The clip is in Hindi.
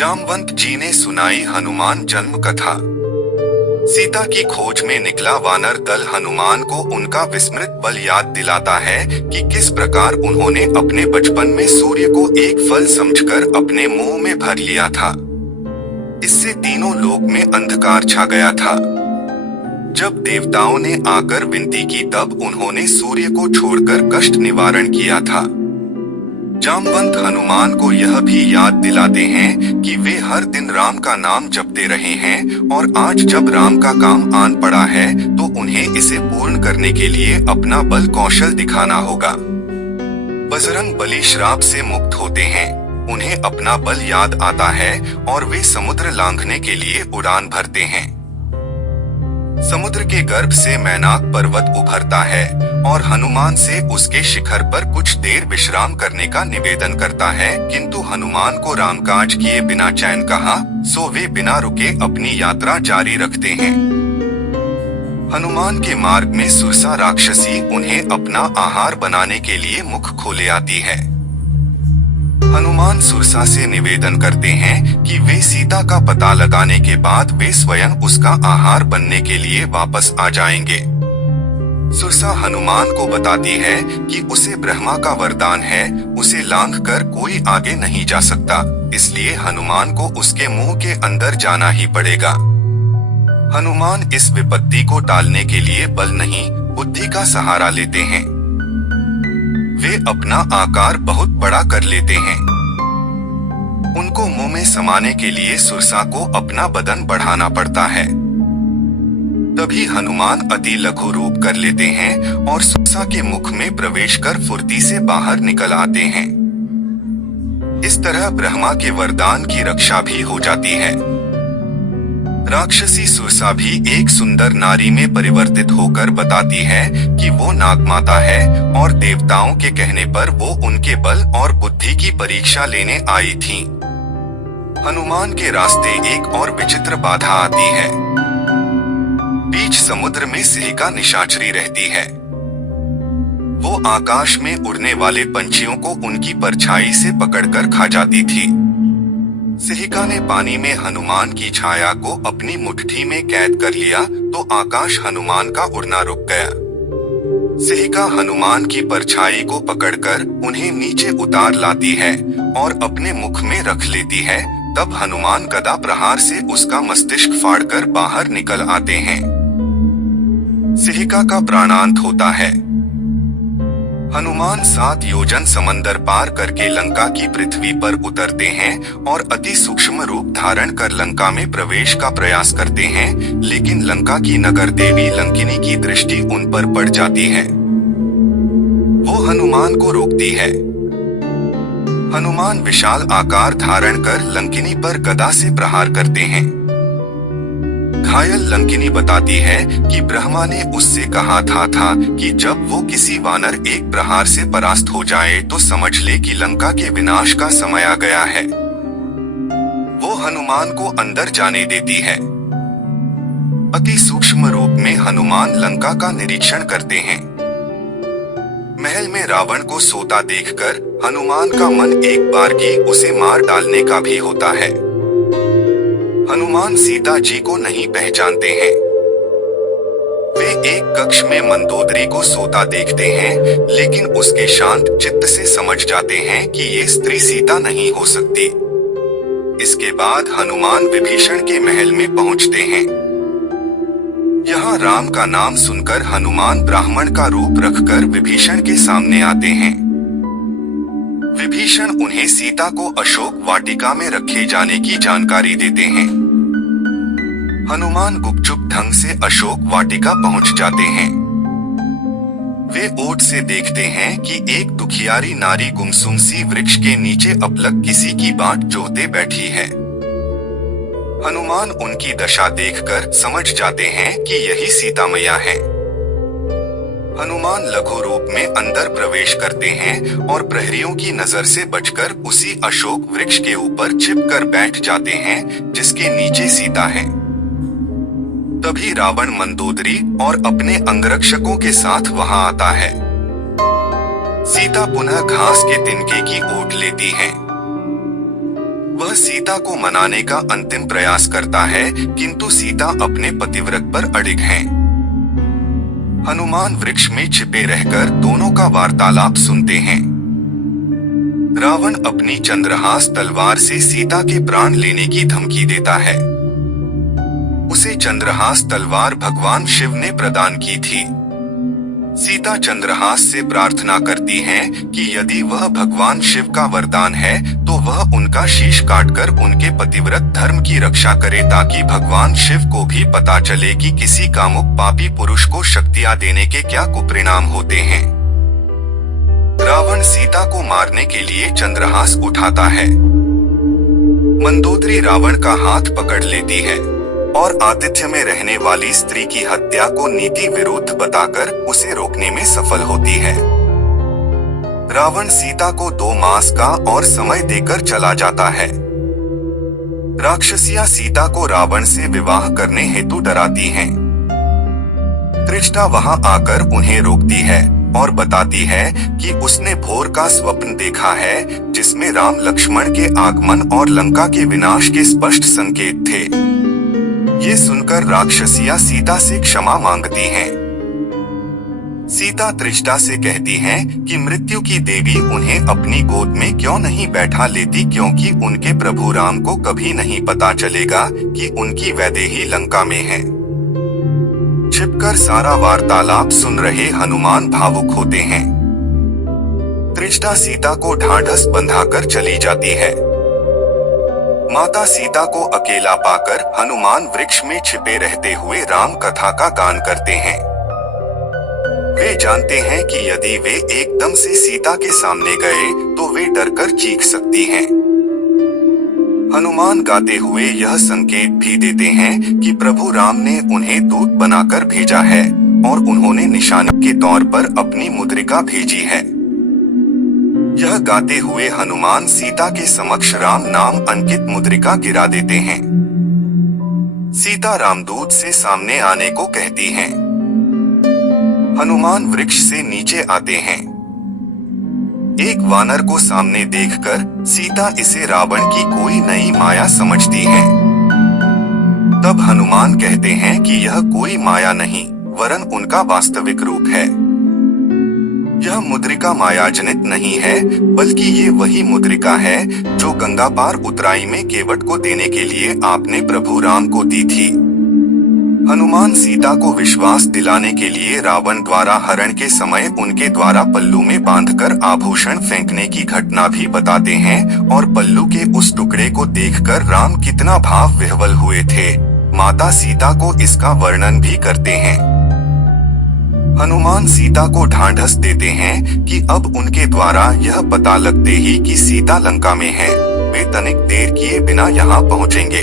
जामवंत जी ने सुनाई हनुमान जन्म कथा। सीता की खोज में निकला वानर दल हनुमान को उनका विस्मृत बल याद दिलाता है कि किस प्रकार उन्होंने अपने बचपन में सूर्य को एक फल समझकर अपने मुंह में भर लिया था। इससे तीनों लोक में अंधकार छा गया था। जब देवताओं ने आकर विनती की तब उन्होंने सूर्य को छोड़कर कष्ट निवारण किया था। जामवंत हनुमान को यह भी याद दिलाते हैं कि वे हर दिन राम का नाम जपते रहे हैं और आज जब राम का काम आन पड़ा है तो उन्हें इसे पूर्ण करने के लिए अपना बल कौशल दिखाना होगा। बजरंग बली श्राप से मुक्त होते हैं, उन्हें अपना बल याद आता है और वे समुद्र लांघने के लिए उड़ान भरते हैं। समुद्र के गर्भ से मैनाक पर्वत उभरता है और हनुमान से उसके शिखर पर कुछ देर विश्राम करने का निवेदन करता है, किंतु हनुमान को रामकाज किए बिना चैन कहा, सो वे बिना रुके अपनी यात्रा जारी रखते हैं। हनुमान के मार्ग में सुरसा राक्षसी उन्हें अपना आहार बनाने के लिए मुख खोले आती है। हनुमान सुरसा से निवेदन करते हैं कि वे सीता का पता लगाने के बाद वे स्वयं उसका आहार बनने के लिए वापस आ जाएंगे। सुरसा हनुमान को बताती है कि उसे ब्रह्मा का वरदान है, उसे लांघ कर कोई आगे नहीं जा सकता, इसलिए हनुमान को उसके मुंह के अंदर जाना ही पड़ेगा। हनुमान इस विपत्ति को टालने के लिए बल नहीं, बुद्धि का सहारा लेते हैं। वे अपना आकार बहुत बड़ा कर लेते हैं। उनको मुंह में समाने के लिए सुरसा को अपना बदन बढ़ाना पड़ता है। तभी हनुमान अति लघु रूप कर लेते हैं और सुरसा के मुख में प्रवेश कर फुर्ती से बाहर निकल आते हैं। इस तरह ब्रह्मा के वरदान की रक्षा भी हो जाती है। राक्षसी सुरसा भी एक सुंदर नारी में परिवर्तित होकर बताती है कि वो नागमाता है और देवताओं के कहने पर वो उनके बल और बुद्धि की परीक्षा लेने आई थी। हनुमान के रास्ते एक और विचित्र बाधा आती है। बीच समुद्र में सिहिका निशाचरी रहती है। वो आकाश में उड़ने वाले पंछियों को उनकी परछाई से पकड़कर खा जाती थी। सिहिका ने पानी में हनुमान की छाया को अपनी मुट्ठी में कैद कर लिया तो आकाश हनुमान का उड़ना रुक गया। सिहिका हनुमान की परछाई को पकड़कर उन्हें नीचे उतार लाती है और अपने मुख में रख लेती है। तब हनुमान गदा प्रहार से उसका मस्तिष्क फाड़कर बाहर निकल आते हैं। सिहिका का प्राणांत होता है। हनुमान 7 योजन समंदर पार करके लंका की पृथ्वी पर उतरते हैं और अति सूक्ष्म रूप धारण कर लंका में प्रवेश का प्रयास करते हैं, लेकिन लंका की नगर देवी लंकिनी की दृष्टि उन पर पड़ जाती है। वो हनुमान को रोकती है। हनुमान विशाल आकार धारण कर लंकिनी पर गदा से प्रहार करते हैं। घायल लंकिनी बताती है कि ब्रह्मा ने उससे कहा था कि जब वो किसी वानर एक प्रहार से परास्त हो जाए तो समझ ले कि लंका के विनाश का समय आ गया है। वो हनुमान को अंदर जाने देती है। अति सूक्ष्म रूप में हनुमान लंका का निरीक्षण करते हैं। महल में रावण को सोता देखकर हनुमान का मन एक बार की उसे मार डालने का भी होता है। हनुमान सीता जी को नहीं पहचानते हैं। वे एक कक्ष में मंदोदरी को सोता देखते हैं, लेकिन उसके शांत चित्त से समझ जाते हैं कि ये स्त्री सीता नहीं हो सकती। इसके बाद हनुमान विभीषण के महल में पहुंचते हैं। यहाँ राम का नाम सुनकर हनुमान ब्राह्मण का रूप रखकर विभीषण के सामने आते हैं। विभीषण उन्हें सीता को अशोक वाटिका में रखे जाने की जानकारी देते हैं। हनुमान गुपचुप ढंग से अशोक वाटिका पहुंच जाते हैं। वे ओट से देखते हैं कि एक दुखियारी नारी गुमसुम सी वृक्ष के नीचे अपलक किसी की बाट जोहते बैठी है। हनुमान उनकी दशा देखकर समझ जाते हैं कि यही सीता मैया है। हनुमान लघु रूप में अंदर प्रवेश करते हैं और प्रहरियों की नजर से बचकर उसी अशोक वृक्ष के ऊपर छिपकर बैठ जाते हैं जिसके नीचे सीता है। तभी रावण मंदोदरी और अपने अंगरक्षकों के साथ वहां आता है। सीता पुनः घास के तिनके की ओट लेती हैं। वह सीता को मनाने का अंतिम प्रयास करता है, किंतु सीता अपने पतिव्रत पर अडिग हैं। हनुमान वृक्ष में छिपे रहकर दोनों का वार्तालाप सुनते हैं। रावण अपनी चंद्रहास तलवार से सीता के प्राण लेने की धमकी देता है। उसे चंद्रहास तलवार भगवान शिव ने प्रदान की थी। सीता चंद्रहास से प्रार्थना करती हैं कि यदि वह भगवान शिव का वरदान है तो वह उनका शीश काटकर उनके पतिव्रत धर्म की रक्षा करे, ताकि भगवान शिव को भी पता चले कि किसी कामुक पापी पुरुष को शक्तियां देने के क्या कुपरिणाम होते हैं। रावण सीता को मारने के लिए चंद्रहास उठाता है। मंदोदरी रावण का हाथ पकड़ लेती है और आतिथ्य में रहने वाली स्त्री की हत्या को नीति विरुद्ध बताकर उसे रोकने में सफल होती है। रावण सीता को 2 मास का और समय देकर चला जाता है। राक्षसियां सीता को रावण से विवाह करने हेतु डराती हैं। त्रिजटा वहां आकर उन्हें रोकती है और बताती है कि उसने भोर का स्वप्न देखा है, जिसमें राम लक्ष्मण के आगमन और लंका के विनाश के स्पष्ट संकेत थे। ये सुनकर राक्षसियां सीता से क्षमा मांगती हैं। सीता त्रिजटा से कहती हैं कि मृत्यु की देवी उन्हें अपनी गोद में क्यों नहीं बैठा लेती, क्योंकि उनके प्रभु राम को कभी नहीं पता चलेगा कि उनकी वैदेही लंका में है। छिपकर सारा वार्तालाप सुन रहे हनुमान भावुक होते हैं। त्रिजटा सीता को ढांढस बंधाकर चली जाती है। माता सीता को अकेला पाकर हनुमान वृक्ष में छिपे रहते हुए राम कथा का गान करते हैं। वे जानते हैं कि यदि वे एकदम से सीता के सामने गए तो वे डरकर चीख सकती हैं। हनुमान गाते हुए यह संकेत भी देते हैं कि प्रभु राम ने उन्हें दूत बनाकर भेजा है और उन्होंने निशाना के तौर पर अपनी मुद्रिका भेजी है। यह गाते हुए हनुमान सीता के समक्ष राम नाम अंकित मुद्रिका गिरा देते हैं। सीता रामदूत से सामने आने को कहती हैं। हनुमान वृक्ष से नीचे आते हैं। एक वानर को सामने देखकर सीता इसे रावण की कोई नई माया समझती है। तब हनुमान कहते हैं कि यह कोई माया नहीं, वरन उनका वास्तविक रूप है। यह मुद्रिका मायाजनित नहीं है, बल्कि ये वही मुद्रिका है जो गंगा पार उतराई में केवट को देने के लिए आपने प्रभु राम को दी थी। हनुमान सीता को विश्वास दिलाने के लिए रावण द्वारा हरण के समय उनके द्वारा पल्लू में बांधकर आभूषण फेंकने की घटना भी बताते हैं और पल्लू के उस टुकड़े को देखकर राम कितना भाव विह्वल हुए थे, माता सीता को इसका वर्णन भी करते हैं। हनुमान सीता को ढांढस देते हैं कि अब उनके द्वारा यह पता लगते ही कि सीता लंका में है, वे तनिक देर किए बिना यहाँ पहुँचेंगे।